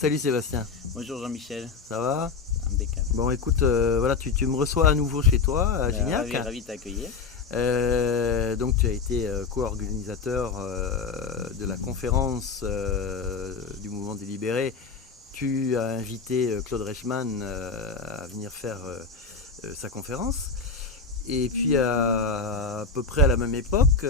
Salut Sébastien. Bonjour Jean-Michel. Ça va? Impeccable. Bon écoute, voilà, tu me reçois à nouveau chez toi, à Gignac. Ravi de t'accueillir. Donc tu as été co-organisateur de la conférence du mouvement des libérés. Tu as invité Claude Reichmann à venir faire sa conférence. Et puis à peu près à la même époque,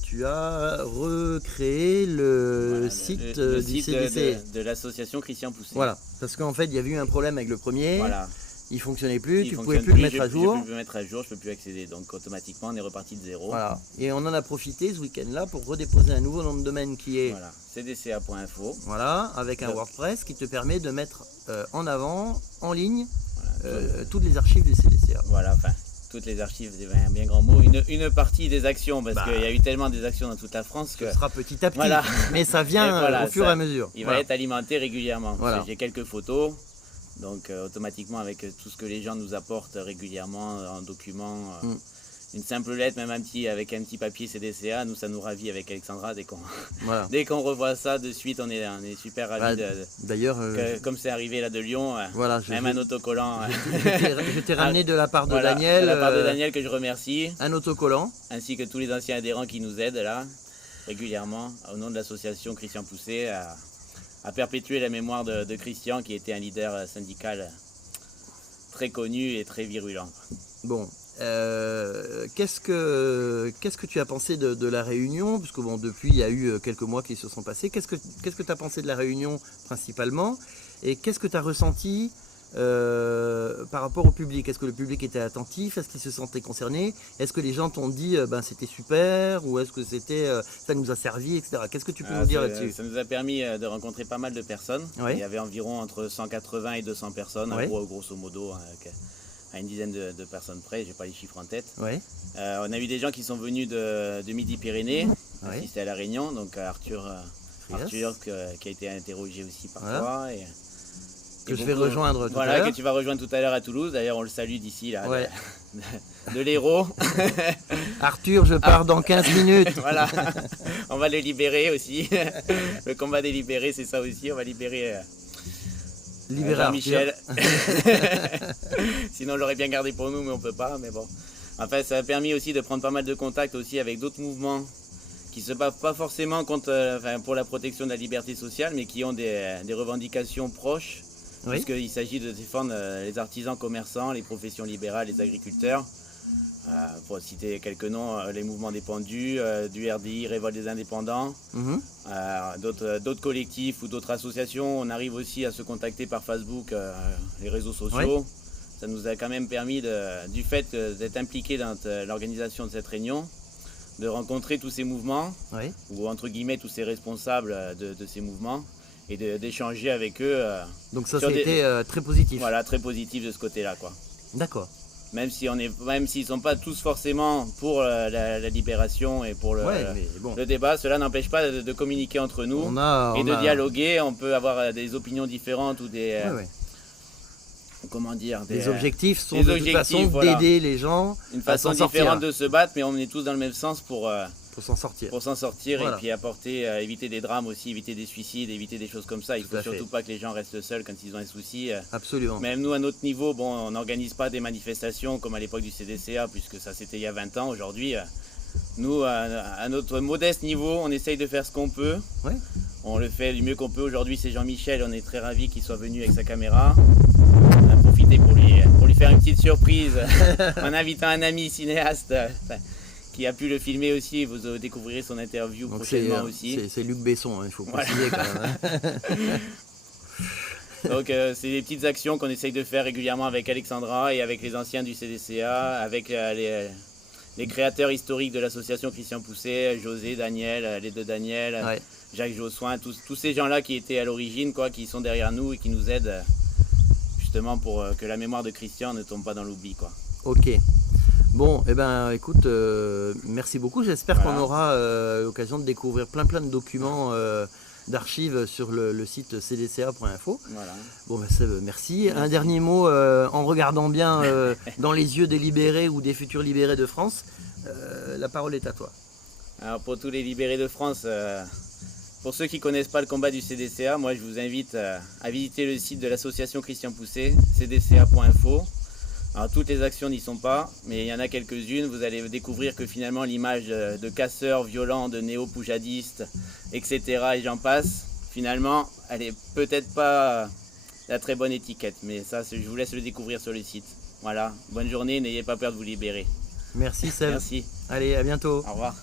tu as recréé le site du CDC. De l'association Christian Poussé. Voilà, parce qu'en fait il y avait eu un problème avec le premier. Voilà. Il ne fonctionnait plus, tu ne pouvais plus le mettre à jour. Je ne peux plus le mettre à jour, je ne peux plus accéder. Donc automatiquement on est reparti de zéro. Voilà. Et on en a profité ce week-end-là pour redéposer un nouveau nom de domaine qui est cdca.info. Voilà, avec un WordPress qui te permet de mettre en avant, en ligne, Voilà, toutes les archives du CDCA. Voilà, enfin, toutes les archives, c'est un bien grand mot. Une partie des actions, parce qu'il y a eu tellement des actions dans toute la France que... Ce sera petit à petit, voilà. Mais ça vient au fur et à mesure. Il va être alimenté régulièrement. Voilà. J'ai quelques photos. Donc automatiquement avec tout ce que les gens nous apportent régulièrement en documents, une simple lettre, même avec un petit papier CDCA, nous ça nous ravit avec Alexandra dès qu'on revoit ça de suite, on est super ravis. D'ailleurs, comme c'est arrivé là de Lyon, voilà, même un autocollant. Je t'ai ramené de la part de Daniel. De la part de Daniel que je remercie. Un autocollant. Ainsi que tous les anciens adhérents qui nous aident là régulièrement au nom de l'association Christian Poussé à perpétuer la mémoire de Christian, qui était un leader syndical très connu et très virulent. Bon, qu'est-ce que tu as pensé de la réunion? Puisque bon, depuis, il y a eu quelques mois qui se sont passés. Qu'est-ce que tu as pensé de la réunion principalement? Et qu'est-ce que tu as ressenti par rapport au public? Est-ce que le public était attentif? Est-ce qu'il se sentait concerné? Est-ce que les gens t'ont dit c'était super? Ou est-ce que ça nous a servi, etc. Qu'est-ce que tu peux nous dire là-dessus? Ça nous a permis de rencontrer pas mal de personnes. Oui. Il y avait environ entre 180 et 200 personnes, Oui. grosso modo, à une dizaine de personnes près, j'ai pas les chiffres en tête. Oui. On a eu des gens qui sont venus de Midi-Pyrénées, Oui. assister à la réunion, donc Arthur qui a été interrogé aussi parfois. Voilà. Que je beaucoup, vais rejoindre tout à l'heure. Voilà, que tu vas rejoindre tout à l'heure à Toulouse. D'ailleurs, on le salue d'ici, là, Ouais. de l'Hérault. Arthur, je pars dans 15 minutes. Voilà, on va le libérer aussi. Le combat des libérés, c'est ça aussi. On va libérer Jean-Michel. Sinon, on l'aurait bien gardé pour nous, mais on peut pas. Mais bon. Enfin, ça a permis aussi de prendre pas mal de contacts aussi avec d'autres mouvements qui se battent pas forcément pour la protection de la liberté sociale, mais qui ont des revendications proches. Oui. Puisqu'il s'agit de défendre les artisans commerçants, les professions libérales, les agriculteurs. Pour citer quelques noms, les mouvements des pendus, du RDI, Révolte des indépendants, d'autres collectifs ou d'autres associations. On arrive aussi à se contacter par Facebook, les réseaux sociaux. Oui. Ça nous a quand même permis, du fait d'être impliqué dans l'organisation de cette réunion, de rencontrer tous ces mouvements, oui, ou entre guillemets tous ces responsables de ces mouvements, et d'échanger avec eux. Donc ça, c'était très positif. Voilà, très positif de ce côté-là, quoi. D'accord. Même s'ils ne sont pas tous forcément pour la libération et pour le débat, cela n'empêche pas de communiquer entre nous de dialoguer. On peut avoir des opinions différentes ou des... comment dire, les objectifs sont de toute façon d'aider les gens. Une façon différente de se battre, mais on est tous dans le même sens pour s'en sortir. Pour s'en sortir, voilà. Et puis éviter des drames aussi, éviter des suicides, éviter des choses comme ça. Il ne faut surtout pas que les gens restent seuls quand ils ont un souci. Absolument. Même nous, à notre niveau, on n'organise pas des manifestations comme à l'époque du CDCA, puisque ça c'était il y a 20 ans. Aujourd'hui, nous, à notre modeste niveau, on essaye de faire ce qu'on peut. Ouais. On le fait du mieux qu'on peut. Aujourd'hui, c'est Jean-Michel, on est très ravis qu'il soit venu avec sa caméra. On a profité pour lui faire une petite surprise en invitant un ami cinéaste qui a pu le filmer aussi. Vous découvrirez son interview prochainement aussi. C'est Luc Besson, il faut préciser quand même. Donc c'est des petites actions qu'on essaye de faire régulièrement avec Alexandra et avec les anciens du CDCA, avec les créateurs historiques de l'association Christian Poussé, José, Daniel, les deux Daniel, ouais, Jacques Jossoin, tous ces gens-là qui étaient à l'origine, qui sont derrière nous et qui nous aident justement pour que la mémoire de Christian ne tombe pas dans l'oubli, quoi. Ok. Bon, eh ben, écoute, merci beaucoup. J'espère qu'on aura l'occasion de découvrir plein de documents d'archives sur le site cdca.info. Voilà. Bon, ben, merci. Un dernier mot, en regardant bien dans les yeux des libérés ou des futurs libérés de France, la parole est à toi. Alors pour tous les libérés de France, Pour ceux qui ne connaissent pas le combat du CDCA, moi je vous invite à visiter le site de l'association Christian Pousset, cdca.info. Alors toutes les actions n'y sont pas, mais il y en a quelques-unes. Vous allez découvrir que finalement l'image de casseurs violents, de néo-poujadistes, etc. et j'en passe, finalement elle est peut-être pas la très bonne étiquette. Mais ça, je vous laisse le découvrir sur le site. Voilà, bonne journée, n'ayez pas peur de vous libérer. Merci Seb. Merci. Allez, à bientôt. Au revoir.